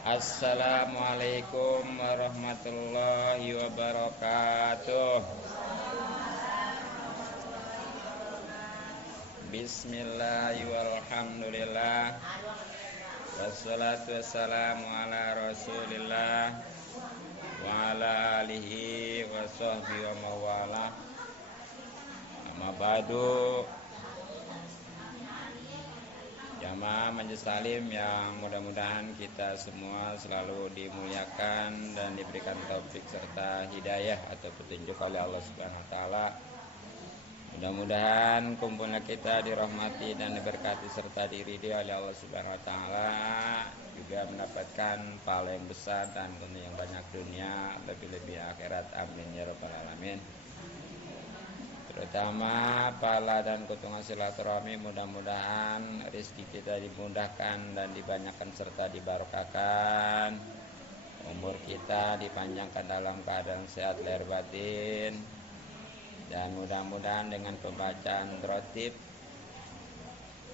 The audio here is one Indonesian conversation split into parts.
Assalamualaikum warahmatullahi wabarakatuh. Bismillahirrahmanirrahim. Wassalatu wassalamu ala Rasulillah wa ala alihi wa sahbihi wa mawala. Amma ba'du. Jamaah Majelis Taklim yang mudah-mudahan kita semua selalu dimuliakan dan diberikan taufik serta hidayah atau petunjuk oleh Allah Subhanahu wa taala. Mudah-mudahan kumpulnya kita dirahmati dan diberkati serta diridhoi oleh Allah Subhanahu wa taala, juga mendapatkan pahala yang besar dan tentu yang banyak dunia, lebih-lebih akhirat. Amin ya rabbal alamin. Terutama pahala dan keuntungan silaturahmi, mudah-mudahan rezeki kita dimudahkan dan dibanyakan serta dibarokahkan. Umur kita dipanjangkan dalam keadaan sehat lahir batin. Dan mudah-mudahan dengan pembacaan rotib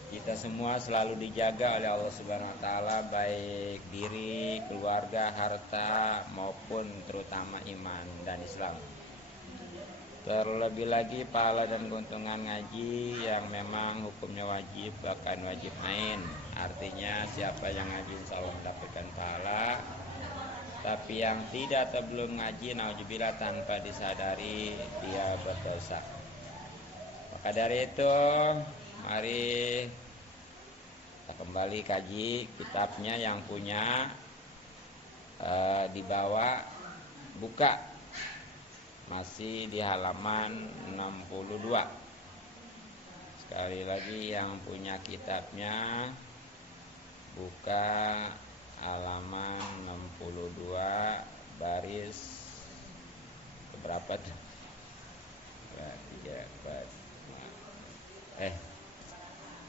kita semua selalu dijaga oleh Allah Subhanahu wa taala, baik diri, keluarga, harta maupun terutama iman dan Islam. Terlebih lagi pahala dan keuntungan ngaji yang memang hukumnya wajib, bahkan wajib main. Artinya siapa yang ngaji insya Allah mendapatkan pahala. Tapi yang tidak atau belum ngaji, naudzubillah, tanpa disadari dia berdosa. Maka dari itu, mari kita kembali kaji kitabnya yang punya, dibawa, buka. Masih di halaman 62. Sekali lagi yang punya kitabnya buka halaman 62 baris berapa tuh?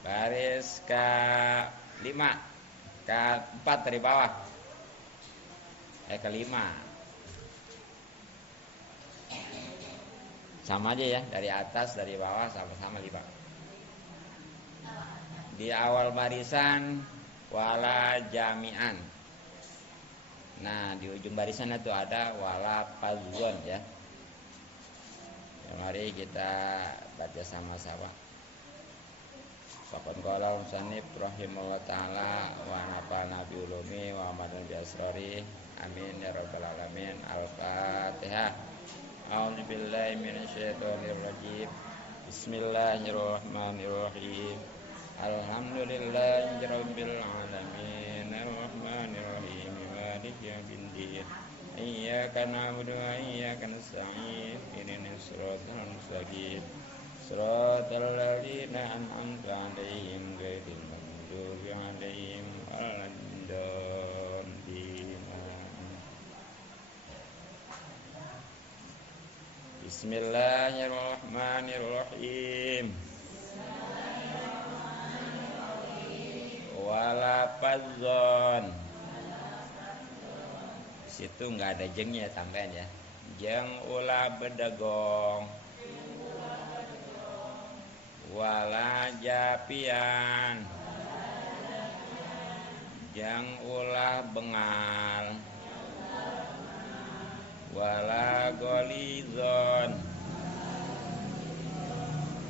Baris ke-5, ke-4 dari bawah. Ke-5. Sama aja ya, dari atas dari bawah sama-sama 5. Di awal barisan wala jami'an. Nah, di ujung barisan itu ada wala fadzon ya. Mari kita baca sama-sama. Faqad qala musannif rahimahullah taala wa nafa'ana bi ulumi wa amadan bi asrari. Amin ya rabbal alamin. Al-Fatihah. A'udzu billahi minasyaitonir rajim. Bismillahirrahmanirrahim. Alhamdulillahi rabbil alamin. Arrahmanir rahim. Maliki yaumiddin. Iyyaka na'budu wa iyyaka nasta'in. Ihdinas siratal mustaqim. Siratal ladzina an'amta 'alaihim ghairil maghdubi 'alaihim waladdallin. Bismillahirrahmanirrahim. Wala fadzon. Di situ nggak ada jengnya, tambahan ya. Jeng ulah bedegong. Wala japian. Jeng ulah bengal. Wala golizon.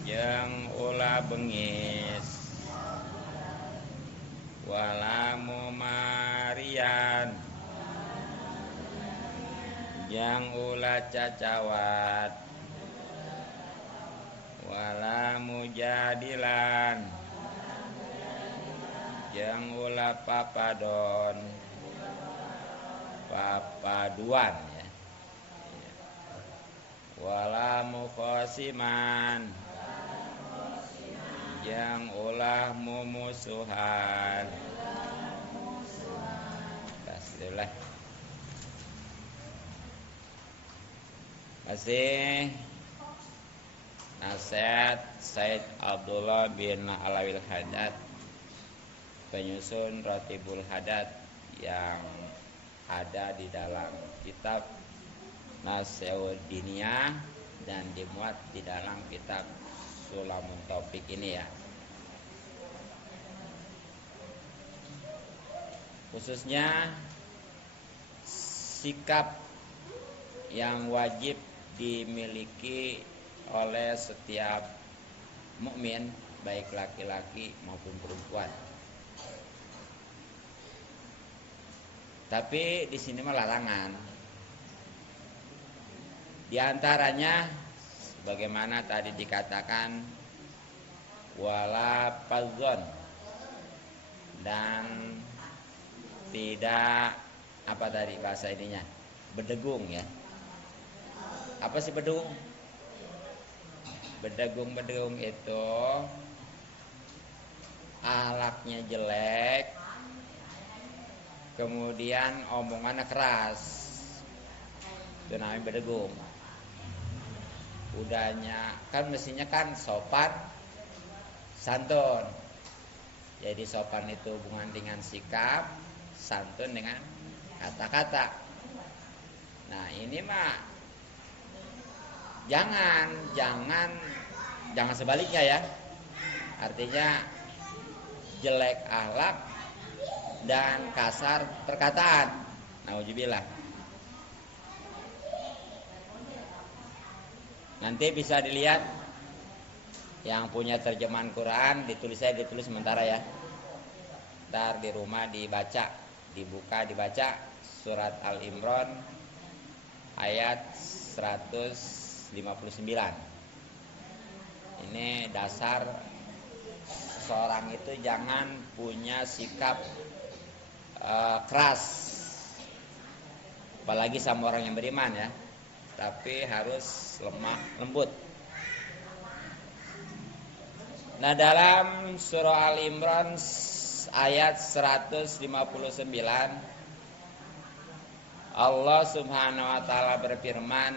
Jeng ulah bengis. Wala mumarian. Jeng ulah cacawat. Wala mujadilan. Jeng ulah papadon. Papaduan ya. Wala mukhosiman. Yang ulah mumusuhan. Bismillah. Masih nasihat Said Abdullah bin Alawil Haddad, penyusun Ratibul Haddad, yang ada di dalam kitab Nasihat Diniyah dan dimuat di dalam kitab Sulamun Taufik ini ya. Khususnya sikap yang wajib dimiliki oleh setiap mukmin, baik laki-laki maupun perempuan. Tapi di sini mah larangan. Di antaranya sebagaimana tadi dikatakan wala fadzon, dan tidak apa tadi bahasa ininya, berdegung ya. Apa sih berdegung? Berdegung itu akhlaknya jelek, kemudian omongannya keras, itu namanya berdegung. Udahnya kan mestinya kan sopan santun. Jadi sopan itu hubungan dengan sikap, santun dengan kata-kata. Nah ini mah jangan sebaliknya ya. Artinya jelek akhlak dan kasar perkataan. Nauzubillah. Nanti bisa dilihat yang punya terjemahan Quran, ditulis sementara ya. Ntar di rumah dibaca, dibaca surat Al-Imran ayat 159. Ini dasar seseorang itu jangan punya sikap keras, apalagi sama orang yang beriman ya, tapi harus lemah lembut. Nah dalam surah Al-Imran ayat 159 Allah Subhanahu wa taala berfirman,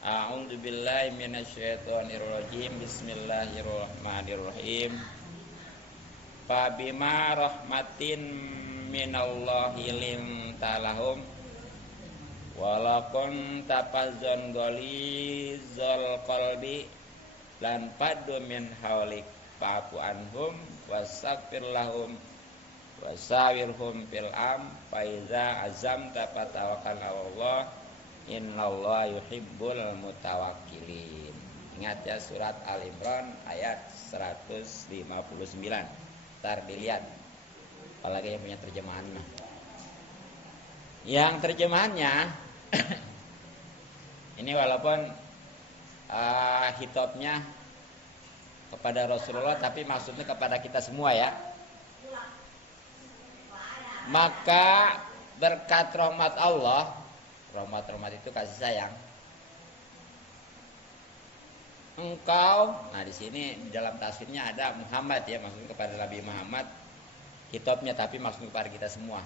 A'udzubillahi minasyaitonirrajim. Bismillahirrahmanirrahim. Fabima rahmatin minallahi lintalahum walakun tapazzon gholizul qalbi lan faddu min haulik fa'fu anhum wastaghfir lahum wasawirhum fil faiza azamta fatawakkal 'alallah innallaha yuhibbul mutawakkilin. Ingat ya, surat Al-Imran ayat 159. Ntar dilihat apalagi yang punya terjemahan mah. Yang terjemahannya ini walaupun hitopnya kepada Rasulullah, tapi maksudnya kepada kita semua ya. Maka berkat rahmat Allah, rahmat itu kasih sayang, engkau, nah di sini di dalam tafsirnya ada Muhammad ya, maksudnya kepada Nabi Muhammad, hitopnya tapi maksudnya kepada kita semua.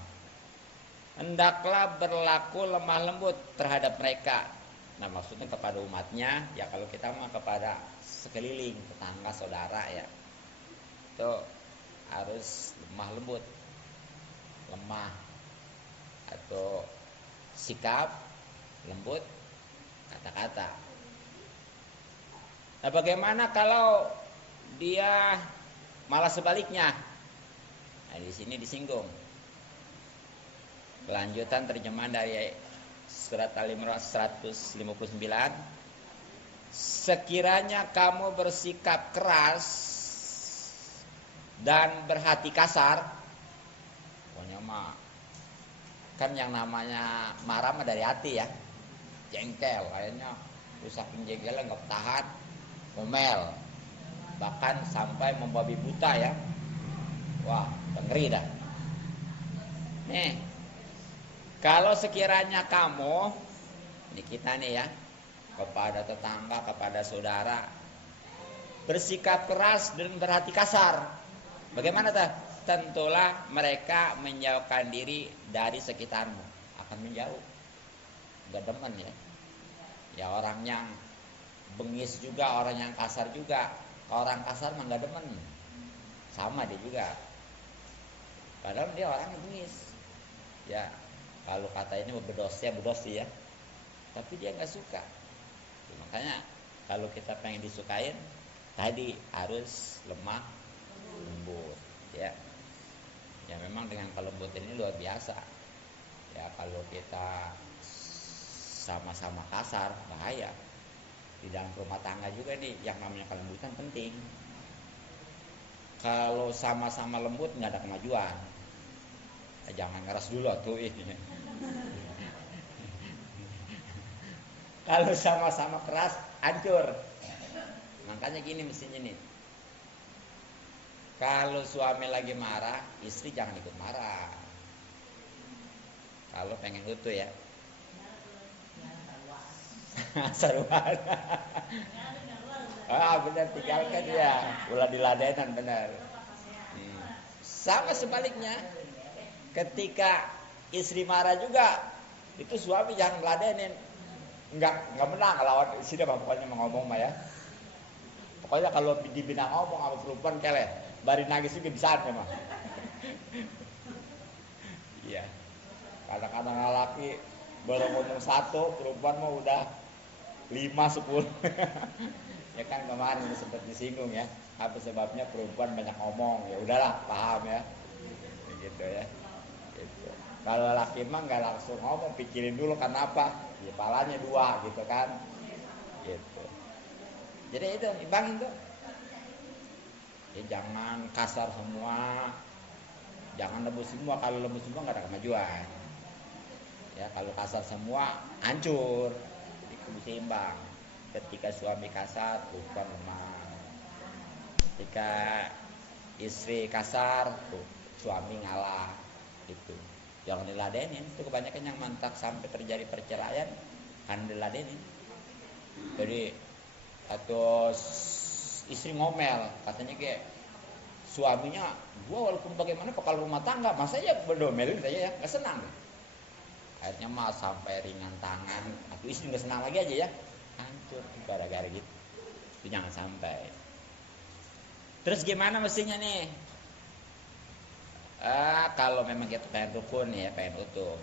Hendaklah berlaku lemah lembut terhadap mereka. Nah maksudnya kepada umatnya ya, kalau kita mah kepada sekeliling, tetangga, saudara ya, itu harus lemah lembut, lemah atau sikap lembut kata-kata. Nah bagaimana kalau dia malah sebaliknya? Nah di sini disinggung. Kelanjutan terjemahan dari surat Al-Imran 159. Sekiranya kamu bersikap keras dan berhati kasar, pokoknya mah kan yang namanya marah mah dari hati ya, jengkel, kayaknya rusak penjengkelan nggak tahan, ngomel, bahkan sampai membabi buta ya. Wah, ngeri dah. Nih, kalau sekiranya kamu, ini kita nih ya, kepada tetangga, kepada saudara, bersikap keras dan berhati kasar, bagaimana tuh? Tentulah mereka menjauhkan diri dari sekitarmu, akan menjauh, gak demen ya. Ya orang yang bengis juga, orang yang kasar juga. Orang kasar mah gak demen, sama dia juga. Padahal dia orang yang bengis. Ya kalau kata ini bedos ya, tapi dia gak suka. Makanya kalau kita pengen disukain, tadi harus lemah lembut ya. Ya memang dengan kelembutan ini luar biasa Ya kalau kita sama-sama kasar bahaya. Di dalam rumah tangga juga nih yang namanya kelembutan penting. Kalau sama-sama lembut nggak ada kemajuan. Jangan ngeras dulu tuh ini. Kalau sama-sama keras hancur. Makanya gini mestinya nih. Kalau suami lagi marah, istri jangan ikut marah. Kalau pengen utuh ya. Saruhan. Benar, tinggalkan ya. Ulah diladenan benar. Sama sebaliknya, ketika istri marah juga, itu suami jangan meladenin. Enggak menang lawan istri apa pokoknya ngomong mah ya. Pokoknya kalau dibina ngomong sama perempuan kele, bari nangis juga bisa mah. Iya. Kadang-kadang laki baru ngomong satu, perempuan mah udah 5-10. Ya kan kemarin sempat disinggung ya, apa sebabnya perempuan banyak ngomong. Ya udahlah, paham ya. Gitu ya. Gitu. Kalau laki mah nggak langsung ngomong, pikirin dulu kenapa. Ya palanya 2 gitu kan. Gitu. Jadi itu imbangin tuh. Ya jangan kasar semua. Jangan lembut semua. Kalau lembut semua nggak ada kemajuan. Ya kalau kasar semua hancur. Jadi kudu seimbang. Ketika suami kasar, perempuan lemah. Ketika istri kasar, suami ngalah. Itu. Jangan diladenin. Itu kebanyakan yang mantap sampai terjadi perceraian kan diladenin. Jadi atau istri ngomel, katanya kayak suaminya, gua walaupun bagaimana kalau rumah tangga, masa ya berdomelin saja ya, nggak senang. Akhirnya mah sampai ringan tangan, aku istri nggak senang lagi aja ya. Hancur gara-gara gitu. Itu jangan sampai. Terus gimana mestinya nih? Kalau memang kita pengen rukun ya, pengen utuh.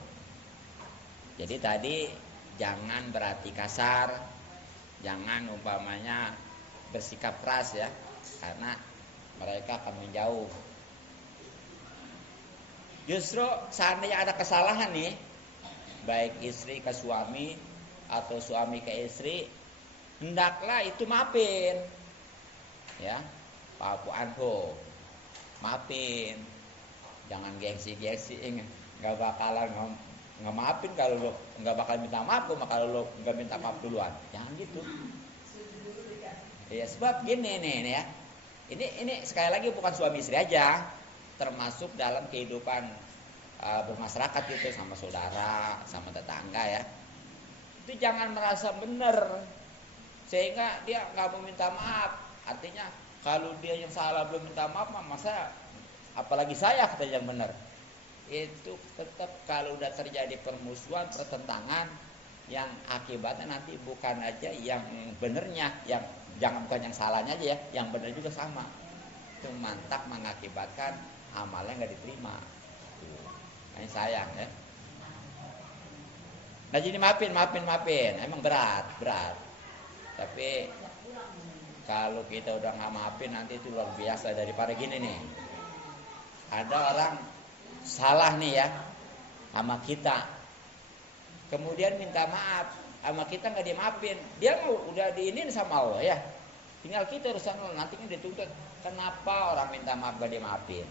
Jadi tadi jangan berarti kasar, jangan umpamanya bersikap keras ya, karena mereka akan menjauh. Justru seandainya ada kesalahan nih, baik istri ke suami atau suami ke istri, hendaklah itu maafin ya, Pak Anho, maafin, jangan gengsi-gengsi, nggak bakalan maafin kalau lo nggak bakal minta maaf, kalau lo nggak minta maaf duluan, jangan gitu. Ya sebab gini nih ya, ini sekali lagi bukan suami istri aja, termasuk dalam kehidupan bermasyarakat gitu, sama saudara, sama tetangga ya. Itu jangan merasa benar sehingga dia nggak mau minta maaf. Artinya kalau dia yang salah belum minta maaf, masa apalagi saya kata yang benar. Itu tetap kalau udah terjadi permusuhan, pertentangan, yang akibatnya nanti bukan aja yang benernya, yang jangan bukan yang salahnya aja ya, yang benar juga sama. Itu mantap mengakibatkan amalnya nggak diterima. Ini sayang ya. Nah jadi maafin, emang berat. Tapi kalau kita udah nggak maafin nanti itu luar biasa. Daripada gini nih, ada orang salah nih ya sama kita, kemudian minta maaf sama kita nggak dimaafin, dia mau udah diinin sama Allah ya, tinggal kita urusan Allah, nanti kan dituntut kenapa orang minta maaf gak dimaafin.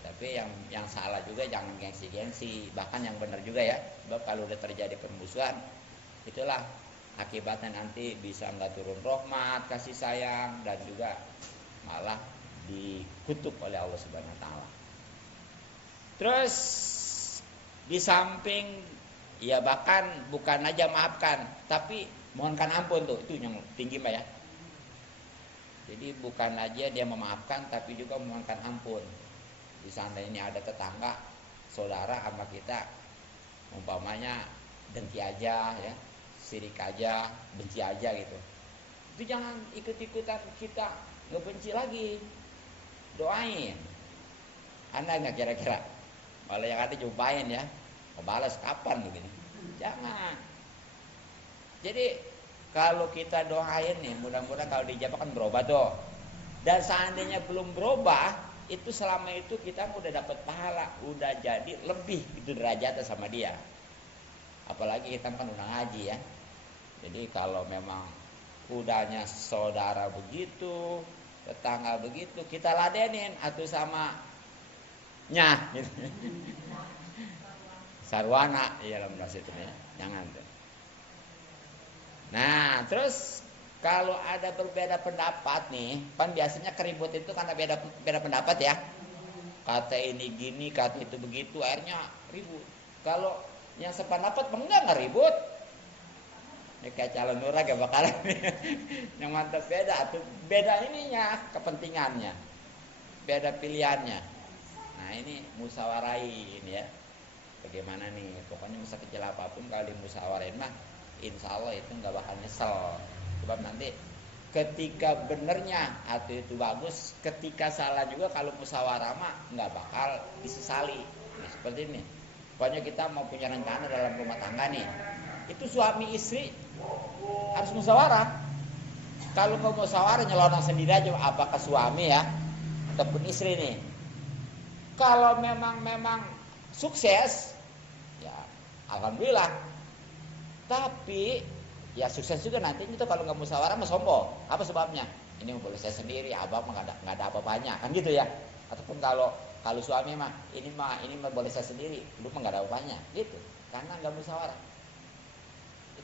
Tapi yang salah juga jangan gengsi, bahkan yang benar juga ya. Sebab kalau udah terjadi permusuhan, itulah akibatnya nanti bisa nggak turun rahmat, kasih sayang, dan juga malah dikutuk oleh Allah Subhanahu Wa Taala. Terus di samping ya bahkan bukan aja maafkan, tapi mohonkan ampun tuh, itu yang tinggi Mbak ya. Jadi bukan aja dia memaafkan, tapi juga mohonkan ampun. Di sana ini ada tetangga, saudara sama kita, umpamanya dengki aja ya, sirik aja, benci aja gitu. Itu jangan ikut-ikutan kita ngebenci lagi. Doain. Anda nggak kira-kira? Kalau yang ada jumpain ya, balas kapan begini? Jangan. Jadi kalau kita doain nih, mudah-mudahan kalau dijawab kan berubah tuh. Dan seandainya belum berubah, itu selama itu kita udah dapat pahala, udah jadi lebih itu derajatnya sama dia. Apalagi kita kan udah ngaji ya. Jadi kalau memang udahnya saudara begitu, tetangga begitu, kita ladenin atau sama nya gitu. Sarwana ya dalam bahasa itu ya. Jangan tuh. Nah, terus kalau ada berbeda pendapat nih, kan biasanya keribut itu karena beda pendapat ya. Kata ini gini, kata itu begitu, akhirnya ribut. Kalau yang sependapat enggak ribut. Ini kayak calon lurah gak bakalan yang mantap beda atau beda ininya, kepentingannya. Beda pilihannya. Nah, ini musawarain ya. Bagaimana nih? Pokoknya masa kecil apapun kalau dimusawarain mah insya Allah itu nggak bakal nyesel. Sebab nanti ketika benernya atau itu bagus, ketika salah juga kalau musyawarah mah nggak bakal disesali. Nah, seperti ini. Pokoknya kita mau punya rencana dalam rumah tangga nih. Itu suami istri harus musyawarah. Kalau mau musyawarah nyelonong sendiri aja, apakah suami ya ataupun istri nih. Kalau memang sukses, ya alhamdulillah. Tapi ya sukses juga nanti itu kalau nggak musyawarah mah sombong. Apa sebabnya? Ini boleh saya sendiri, abang mah nggak ada apa-apanya, kan gitu ya. Ataupun kalau suami mah ini mah boleh saya sendiri, lu mah nggak ada apa-apanya, gitu. Karena nggak musyawarah.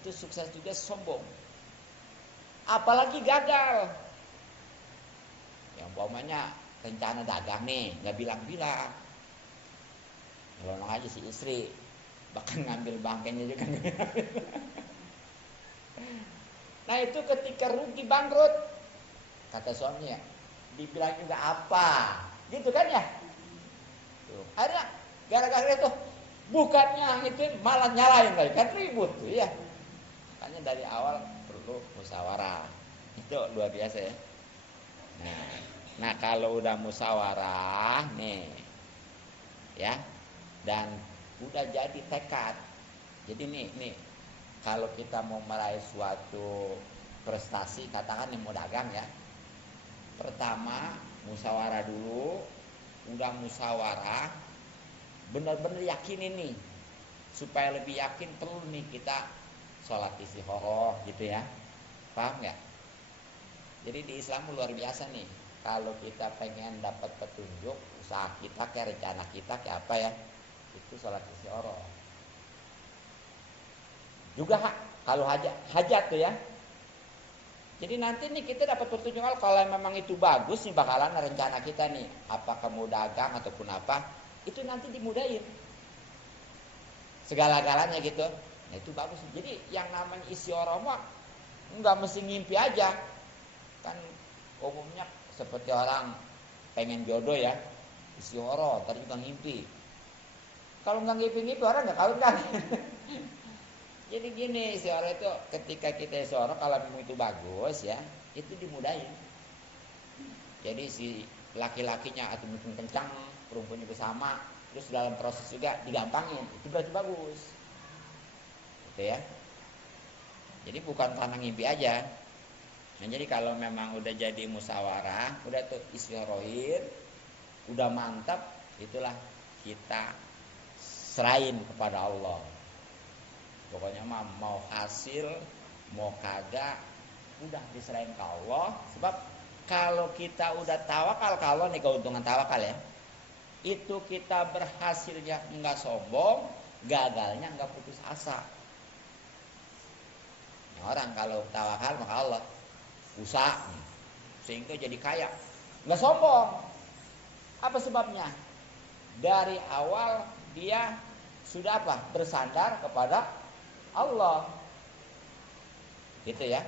Itu sukses juga sombong. Apalagi gagal. Yang umpamanya rencana dagang nih, nggak bilang-bilang. Nyelonong aja si istri, bahkan ngambil bangkainya juga. Nah itu ketika rugi bangkrut, kata suaminya, dibilang juga apa, gitu kan ya? Tuh. Akhirnya gara-gara itu bukannya itu malah nyalain lagi, kan ribut tuh ya. Makanya dari awal perlu musyawarah, itu luar biasa ya. Nah kalau udah musyawarah nih, ya, dan udah jadi tekad, jadi nih. Kalau kita mau meraih suatu prestasi, katakan yang mau dagang ya. Pertama, musyawarah dulu. Udah musyawarah, benar-benar yakin ini. Supaya lebih yakin perlu nih kita sholat istikharah gitu ya. Paham nggak? Jadi di Islam luar biasa nih. Kalau kita pengen dapat petunjuk, usaha kita, kayak rencana kita, kayak apa ya, itu sholat istikharah. Juga kalau hajat tuh ya. Jadi nanti nih kita dapat petunjuk kalau memang itu bagus nih bakalan rencana kita nih, apakah mau dagang ataupun apa, itu nanti dimudahin segala-galanya gitu. Nah itu bagus. Jadi yang namanya istiqoroh mah nggak mesti ngimpi aja. Kan umumnya seperti orang pengen jodoh ya, istiqoroh, tadi juga ngimpi. Kalau nggak ngimpi orang nggak kawin kan. Jadi gini, istiqoroh itu ketika kita istiqoroh kalau memang itu bagus ya, itu dimudahin. Jadi si laki-lakinya atau mungkin kencang, perempuannya bersama, terus dalam proses juga digampangin, itu berarti bagus. Gitu ya. Jadi bukan karena ngimpi aja. Nah, jadi kalau memang udah jadi musyawarah, udah tuh istiqorohin, udah mantap, itulah kita serahin kepada Allah. Pokoknya mah mau hasil, mau kagak, udah diserahin ke Allah. Sebab kalau kita udah tawakal ke Allah nih, keuntungan tawakal ya, itu kita berhasilnya enggak sombong, gagalnya enggak putus asa. Nah, orang kalau tawakal maka Allah, usaha sehingga jadi kaya, enggak sombong. Apa sebabnya? Dari awal dia sudah apa? Bersandar kepada Allah, gitu ya.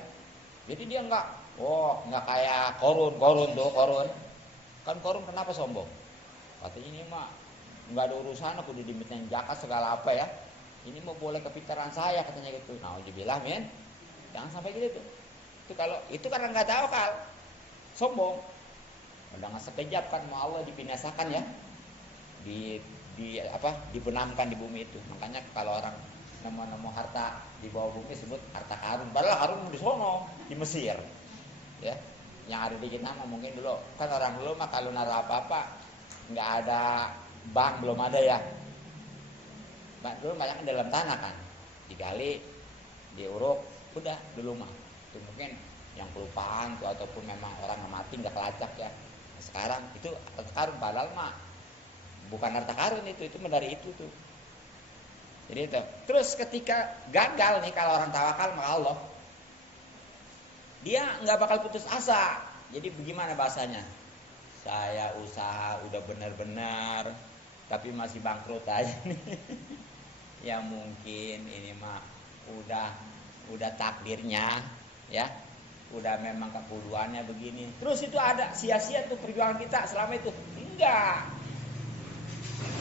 Jadi dia enggak kayak korun tuh korun. Kan korun kenapa sombong? Katanya ini mah enggak ada urusan, aku dimintain zakat segala apa ya. Ini mau boleh kepintaran saya katanya gitu. Nah, ujibillah men. Jangan sampai gitu tuh. Itu kalau itu karena enggak tahu sombong. Udah sekejap kan mau Allah dibinasakan ya. Dibenamkan di bumi itu. Makanya kalau orang nemu harta di bawah bumi sebut harta karun. Padahal karun di sono, di Mesir. Ya. Yang ada di kita mah mungkin dulu kan orang dulu mah kalau naruh apa-apa nggak ada bank, belum ada ya. Dulu banyak kan dalam tanah kan, digali, diuruk, udah dulu mah. Itu mungkin yang kelupaan tuh ataupun memang orang yang mati nggak kelacak ya. Nah, sekarang itu harta karun, padahal mah bukan harta karun itu dari itu tuh. Jadi itu. Terus ketika gagal nih, kalau orang tawakal sama Allah, dia nggak bakal putus asa. Jadi bagaimana bahasanya? Saya usaha udah benar-benar, tapi masih bangkrut aja nih. Ya mungkin ini mah udah takdirnya, ya. Udah memang kebuduannya begini. Terus itu ada sia-sia tuh perjuangan kita selama itu? Enggak.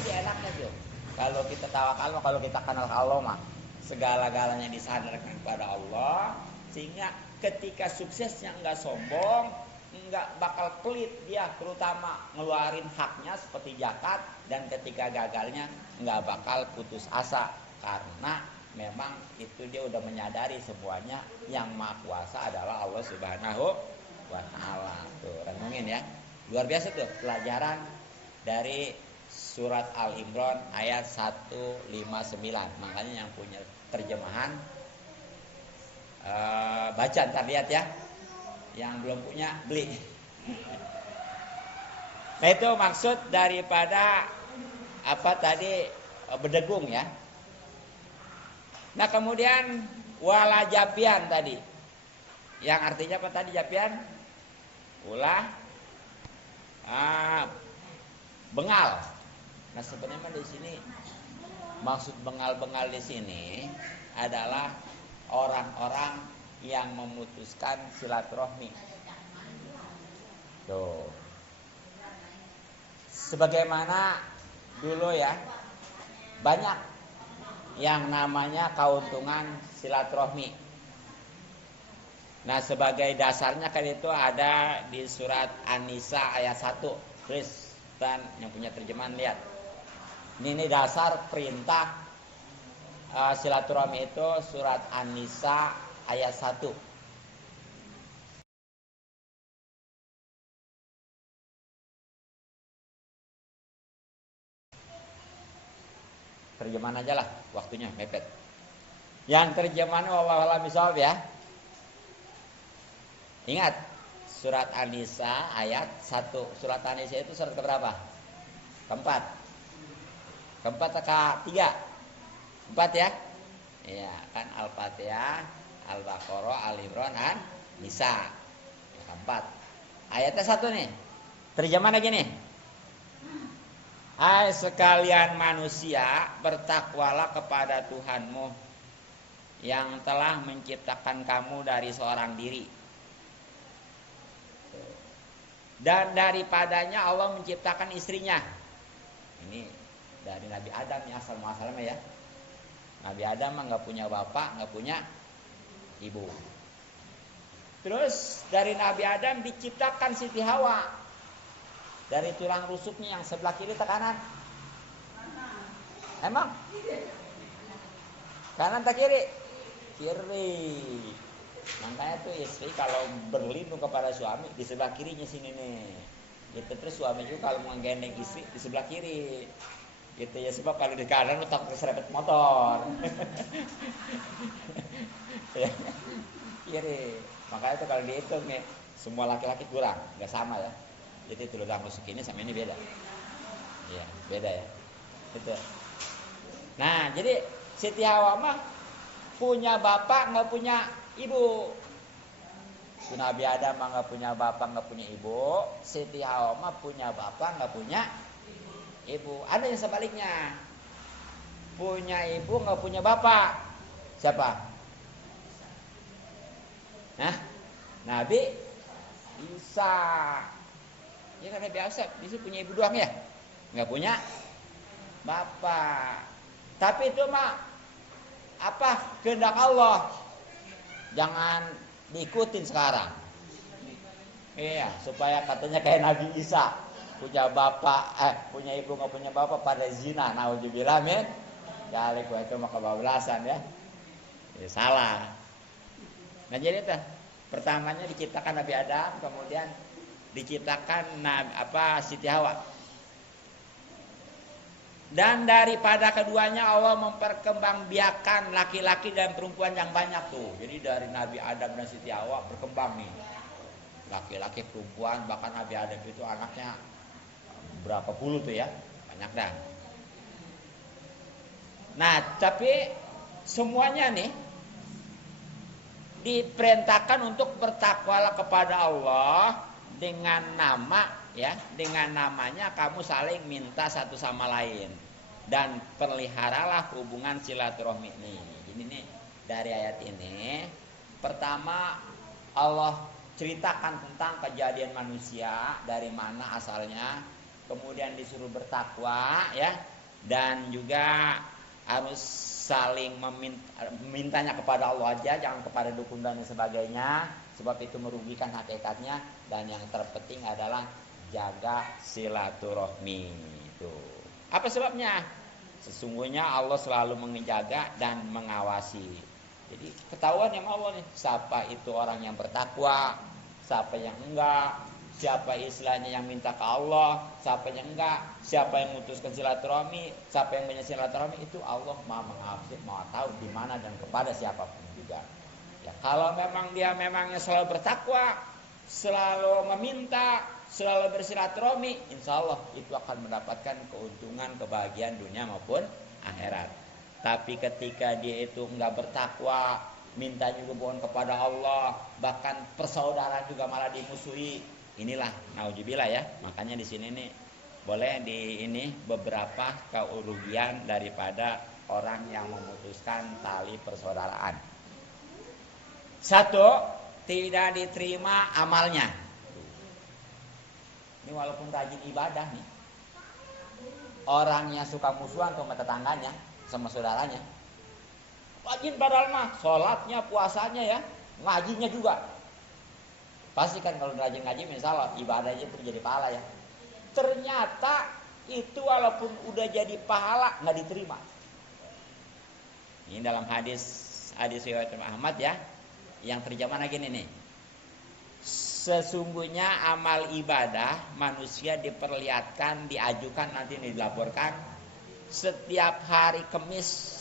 Itu enaknya tuh. Kalau kita tawakal, kalau kita kenal Allah mah segala-galanya disandarkan kepada Allah, sehingga ketika suksesnya enggak sombong, enggak bakal pelit dia, terutama ngeluarin haknya seperti zakat, dan ketika gagalnya enggak bakal putus asa karena memang itu dia udah menyadari semuanya yang Maha Kuasa adalah Allah Subhanahu wa taala. Tuh, renungin ya. Luar biasa tuh pelajaran dari surat Al-Imran ayat 159. Makanya yang punya terjemahan baca, ntar lihat ya. Yang belum punya beli. Nah, itu maksud daripada apa tadi, berdegung ya. Nah, kemudian wala japian tadi. Yang artinya apa tadi japian? Ulah bengal. Nah, sebenarnya di sini maksud bengal-bengal di sini adalah orang-orang yang memutuskan silaturahmi. Tuh. Sebagaimana dulu ya, banyak yang namanya keuntungan silaturahmi. Nah, sebagai dasarnya kan itu ada di surat An-Nisa ayat 1. Please, dan yang punya terjemahan lihat. Ini dasar perintah silaturahmi itu surat An-Nisa ayat 1. Terjemahan aja lah, waktunya mepet. Yang terjemahan wallahu a'lam bishawab ya. Ingat, surat An-Nisa ayat 1. Surat An-Nisa itu surat keberapa? Keempat. Keempat atau ketiga? Empat ya? Iya, kan Al-Fatihah, Al-Baqarah, Al-Imran, An-Nisa. Keempat. Ayatnya 1 nih. Terjemahan lagi nih. Hai sekalian manusia, bertakwalah kepada Tuhanmu yang telah menciptakan kamu dari seorang diri. Dan daripadanya Allah menciptakan istrinya. Ini dari Nabi Adam ya, asal muasalnya ya. Nabi Adam mah nggak punya bapak, nggak punya ibu. Terus dari Nabi Adam diciptakan Siti Hawa dari tulang rusuknya yang sebelah kiri atau kanan? Emang? Kanan atau kiri? Kiri. Makanya tuh istri kalau berlindung kepada suami di sebelah kirinya sini nih. Gitu. Terus suami juga kalau menggendeng istri di sebelah kiri. Gitu ya, sebab kalau di kanan lu takut keserempet motor. Ya. Kiri. Makanya tuh kalau dihitung nih, semua laki-laki kurang, nggak sama ya. Jadi tulang rusuk ini sama ini beda. Iya, beda ya. Betul. Nah, jadi Siti Hawa mah punya bapak nggak punya ibu. Si Nabi Adam mah nggak punya bapak nggak punya ibu. Siti Hawa mah punya bapak nggak punya ibu. Ada yang sebaliknya, punya ibu nggak punya bapak. Siapa? Nah, Nabi Isa. Ya karena biasa punya ibu doang ya, nggak punya bapak. Tapi itu mah apa, kehendak Allah, jangan diikutin sekarang. Iya, supaya katanya kayak Nabi Isa, punya bapak, punya ibu nggak punya bapak pada zina. Nauzubillah min dzalik, itu mah kebablasan ya. Ya salah. Nah jadi itu pertamanya diciptakan Nabi Adam, kemudian diciptakan Siti Hawa. Dan daripada keduanya Allah memperkembangbiakan laki-laki dan perempuan yang banyak tuh. Jadi dari Nabi Adam dan Siti Hawa berkembang nih. Laki-laki, perempuan, bahkan Nabi Adam itu anaknya berapa puluh tuh ya. Banyak dah. Nah, tapi semuanya nih diperintahkan untuk bertakwalah kepada Allah dengan nama ya, dengan namanya kamu saling minta satu sama lain dan peliharalah hubungan silaturahmi ini. Jadi nih dari ayat ini pertama Allah ceritakan tentang kejadian manusia dari mana asalnya, kemudian disuruh bertakwa ya, dan juga harus saling memintanya kepada Allah aja, jangan kepada dukun dan sebagainya, sebab itu merugikan hakikatnya. Dan yang terpenting adalah jaga silaturahmi itu. Apa sebabnya? Sesungguhnya Allah selalu menjaga dan mengawasi. Jadi ketahuan yang Allah nih, siapa itu orang yang bertakwa, siapa yang enggak, siapa istilahnya yang minta ke Allah, siapa yang enggak, siapa yang memutuskan silaturahmi, siapa yang banyak silaturahmi, itu Allah Maha mengawasi, Maha tahu di mana dan kepada siapapun juga. Ya, kalau memang dia memangnya selalu bertakwa, selalu meminta, selalu bersilaturahmi, insya Allah itu akan mendapatkan keuntungan, kebahagiaan dunia maupun akhirat. Tapi ketika dia itu enggak bertakwa, minta juga bukan kepada Allah, bahkan persaudaraan juga malah dimusuhi, inilah nauzubillah ya. Makanya di sini nih boleh di ini beberapa kerugian daripada orang yang memutuskan tali persaudaraan. Satu, tidak diterima amalnya. Ini walaupun rajin ibadah nih, orangnya suka musuhan sama tetangganya, sama saudaranya, rajin padahal mah sholatnya, puasanya ya, ngajinya juga. Pasti kan kalau rajin ngaji misalnya ibadahnya terjadi pahala ya. Ternyata itu walaupun udah jadi pahala nggak diterima. Ini dalam hadis riwayat Ahmad ya, yang terjemahan gini nih. Sesungguhnya amal ibadah manusia diperlihatkan, diajukan, nanti dilaporkan setiap hari Kamis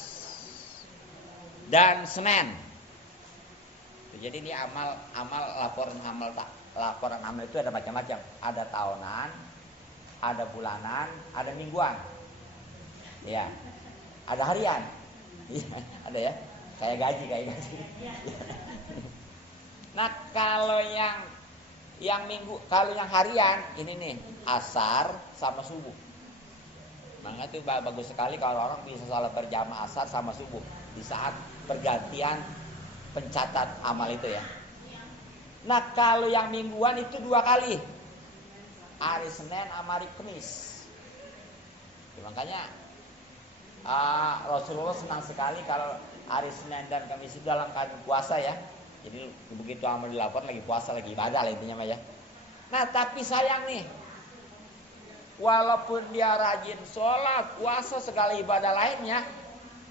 dan Senin. Jadi ini laporan amal itu ada macam-macam. Ada tahunan, ada bulanan, ada mingguan. Ya. Ada harian. Ada ya. Kayak gaji. Nah, kalau yang minggu, kalau yang harian ini nih, asar sama subuh. Makanya itu bagus sekali kalau orang bisa salat berjamaah asar sama subuh di saat pergantian pencatat amal itu ya. Nah, kalau yang mingguan itu 2 kali. Hari Senin sama hari Kamis. Makanya Rasulullah senang sekali kalau hari Senin dan Kamis itu dalam keadaan puasa ya. Jadi begitu amal dilapor lagi puasa, lagi ibadah lah intinya mah ya. Nah, tapi sayang nih, walaupun dia rajin sholat, puasa, segala ibadah lainnya,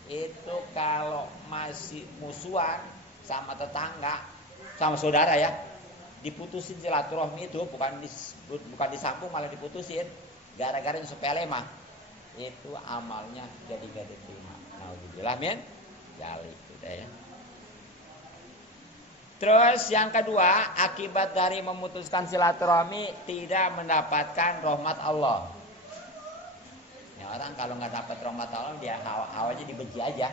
itu kalau masih musuhan sama tetangga, sama saudara ya, diputusin silaturahmi itu, bukan disambung malah diputusin, gara-gara yang sepele mah, itu amalnya jadi gak diterima. Nauzubillah min dzalik ya. Terus yang kedua, akibat dari memutuskan silaturahmi tidak mendapatkan rahmat Allah. Ya, orang kalau nggak dapat rahmat Allah, dia awalnya dibenci aja,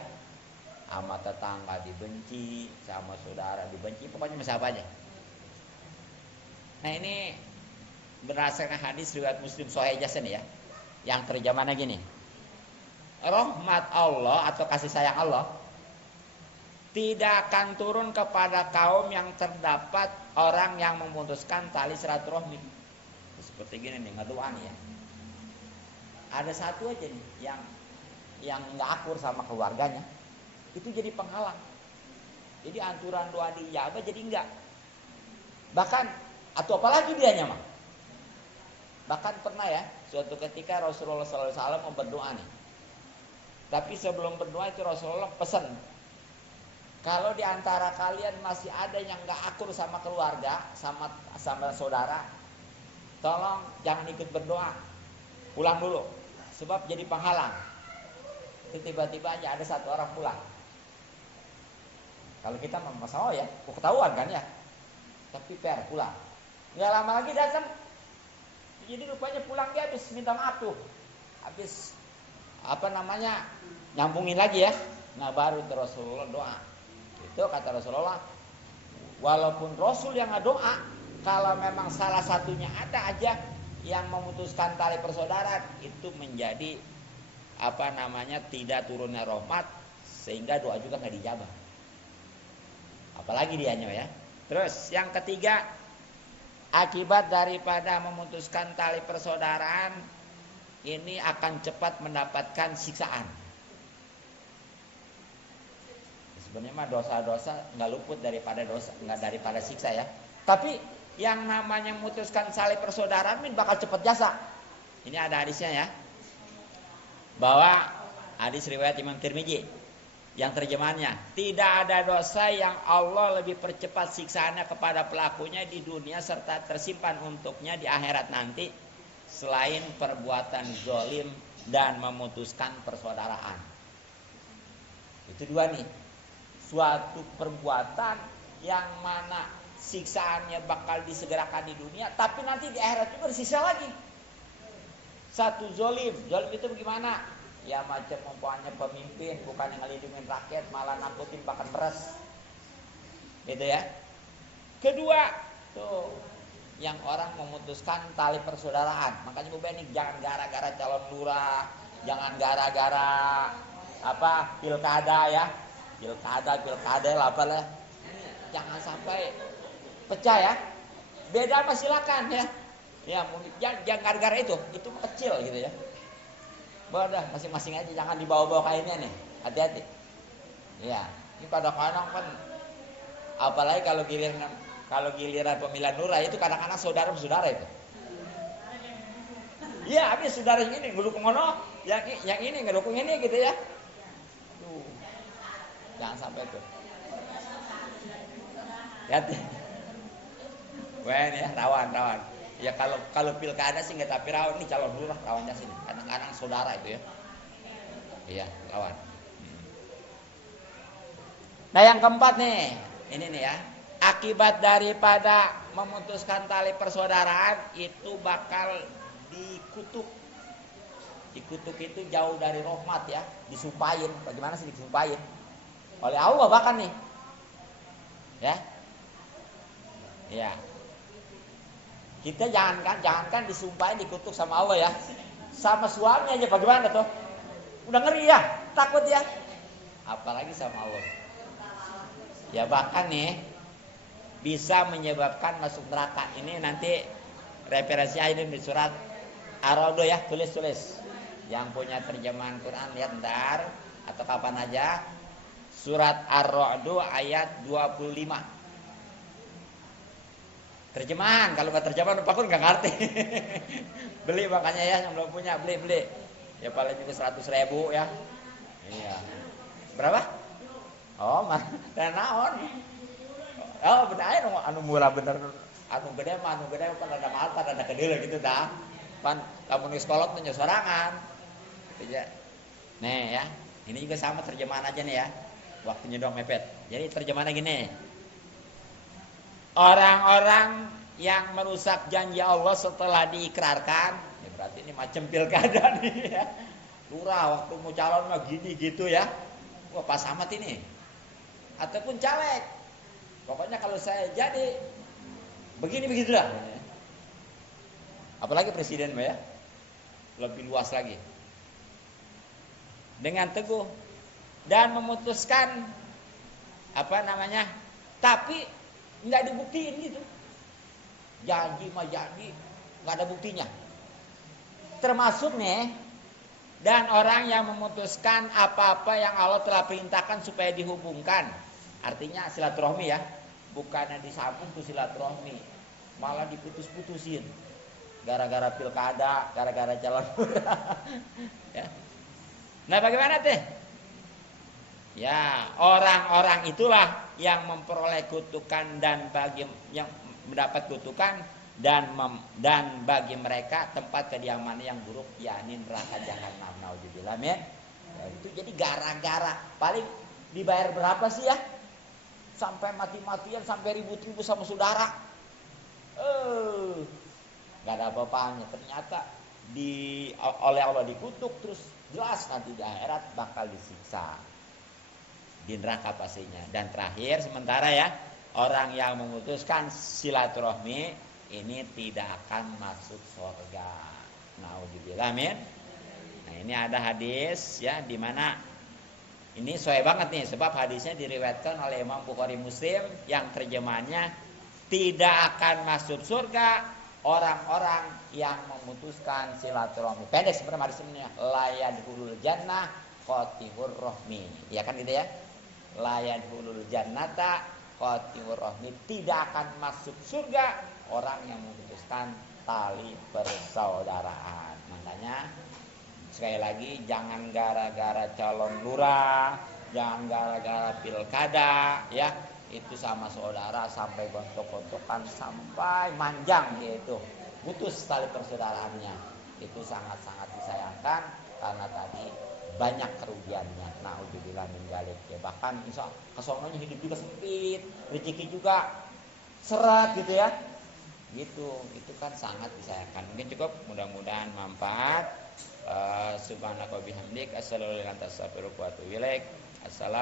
sama tetangga dibenci, sama saudara dibenci, pokoknya siapa aja. Nah, ini berdasarkan hadis riwayat Muslim Sahih Jasan ya, yang terjemahannya gini: rahmat Allah atau kasih sayang Allah tidak akan turun kepada kaum yang terdapat orang yang memutuskan tali silaturahmi. Seperti gini nih, ngedoa nih ya. Ada satu aja nih yang nggak akur sama keluarganya, itu jadi penghalang. Jadi anturan doa dijabah jadi enggak. Bahkan atau apalagi dianya mah. Bahkan pernah ya, suatu ketika Rasulullah SAW mau berdoa nih. Tapi sebelum berdoa itu Rasulullah pesan, kalau di antara kalian masih ada yang nggak akur sama keluarga, sama saudara, tolong jangan ikut berdoa, pulang dulu. sebab jadi penghalang. Itu tiba-tiba aja ada satu orang pulang. Kalau kita mau ya, ketahuan kan ya. Tapi pulang. Nggak lama lagi datang. Jadi rupanya pulang dia habis minta maaf tuh. Habis nyambungin lagi ya. Nah baru Rasulullah doa. Itu kata Rasulullah, walaupun Rasul yang doa, kalau memang salah satunya ada aja yang memutuskan tali persaudaraan, itu menjadi tidak turunnya rahmat, sehingga doa juga nggak dijabah. Apalagi dianya ya. Terus yang ketiga, akibat daripada memutuskan tali persaudaraan ini akan cepat mendapatkan siksaan. Sebenarnya mah dosa-dosa nggak luput daripada dosa, nggak daripada siksa ya. Tapi yang namanya memutuskan tali persaudaraan ini bakal cepat jasa. Ini ada hadisnya ya. Bahwa hadis riwayat Imam Tirmidzi yang terjemahannya, tidak ada dosa yang Allah lebih percepat siksaannya kepada pelakunya di dunia serta tersimpan untuknya di akhirat nanti selain perbuatan zalim dan memutuskan persaudaraan. Itu dua nih. Suatu perbuatan yang mana siksaannya bakal disegerakan di dunia, tapi nanti di akhirat juga disiksa lagi. Satu zalim itu bagaimana? Ya macam umpamanya pemimpin bukan yang ngelindungin rakyat, malah nakutin bahkan beras. Gitu ya. Kedua, tuh yang orang memutuskan tali persaudaraan. Makanya Bu Beni jangan gara-gara calon lurah, jangan gara-gara pilkada ya. Pilkada lah apalah. Jangan sampai pecah ya. Beda mah silakan ya. Ya mungkin jangan gara-gara itu kecil gitu ya. Udah masing-masing aja, jangan dibawa-bawa kainnya nih, hati-hati. Ya, ini kadang-kadang kan, apalagi kalau giliran pemilihan lurah itu kadang-kadang saudara-saudara itu. Iya, habis saudara yang ini ngedukung ono, yang ini ngedukung ini gitu ya. Tuh, jangan sampai itu. Hati. Wen ya, rawan. Ya kalau pilkada sih nggak tapi rawan, ini calon lurah rawannya sini. Kadang-kadang saudara itu ya. Iya, lawan. Nah, yang keempat nih, ini nih ya. Akibat daripada memutuskan tali persaudaraan itu bakal dikutuk. Dikutuk itu jauh dari rahmat ya, disumpahin. Bagaimana sih disumpahin? Oleh Allah bahkan nih. Ya. Iya. Kita jangankan disumpahin dikutuk sama Allah ya. Sama suami aja bagaimana tuh? Udah ngeri ya, takut ya. Apalagi sama Allah. Ya bahkan nih bisa menyebabkan masuk neraka. Ini nanti referensinya ini di surat Ar-Ra'd ya, tulis. Yang punya terjemahan Quran lihat ntar atau kapan aja. Surat Ar-Ra'd ayat 25. Terjemahan, kalau nggak terjemahan Pak Kun nggak ngerti. Beli makanya ya, yang belum punya beli. Ya paling juga 100.000 ya. Iya. Berapa? Oh, dan naon? Oh, bener anu murah bener. Anu gede kan ada mahal, kan ada kedele gitu dah. Pan lamun di sekolah tuh sorangan. Gitu ya. Nih ya, ini juga sama terjemahan aja nih ya. Waktunya dong mepet. Jadi terjemahannya gini. Orang-orang yang merusak janji Allah setelah diikrarkan, ya berarti ini macam pilkada nih ya. Lurah waktu mau calon mah gini gitu ya. Wah pas amat ini. Ataupun caleg. Pokoknya kalau saya jadi begitulah. Apalagi presiden mah ya. Lebih luas lagi. Dengan teguh dan memutuskan tapi nggak dibuktiin gitu. Janji mah janji, nggak ada buktinya. Termasuk nih, dan orang yang memutuskan apa-apa yang Allah telah perintahkan supaya dihubungkan. Artinya silaturahmi ya, bukannya disambung tuh silaturahmi, malah diputus-putusin. Gara-gara pilkada, gara-gara calon ya. Nah bagaimana teh? Ya orang-orang itulah yang memperoleh kutukan dan bagi yang mendapat kutukan dan bagi mereka tempat kediaman yang buruk, yakni neraka jahanam. Nauzubillah min. Itu jadi gara-gara paling dibayar berapa sih ya? Sampai mati-matian, sampai ribut-ribut sama saudara. Gak ada apa-apanya. Ternyata oleh Allah dikutuk, terus jelas nanti di akhirat bakal disiksa di neraka pastinya. Dan terakhir sementara ya, orang yang memutuskan silaturahmi ini tidak akan masuk surga. Nauzubillah min. Nah, ini ada hadis ya, di mana ini sesuai banget nih, sebab hadisnya diriwayatkan oleh Imam Bukhari Muslim yang terjemahannya, tidak akan masuk surga orang-orang yang memutuskan silaturahmi. Pendek sebenarnya hadis ini, la yadkhulul jannah qati'ur rahmi. Ya kan gitu ya. La yadkhulul jannata qati'ur rahmi. Tidak akan masuk surga orang yang memutuskan tali persaudaraan. Makanya sekali lagi, jangan gara-gara calon lurah, jangan gara-gara pilkada ya, itu sama saudara sampai gontok-gontokan, sampai manjang yaitu putus tali persaudaraannya. Itu sangat-sangat disayangkan karena tadi banyak kerugiannya. Nauzubillah min dzalik ya. Bahkan insya kesononya hidup juga sempit, rezeki juga seret gitu ya. Gitu, itu kan sangat disayangkan. Mungkin cukup, mudah-mudahan manfaat. Subhanaka wa bihamdik, asyhadu an la ilaha illa anta, astaghfiruka wa atubu ilaik. Assalamualaikum.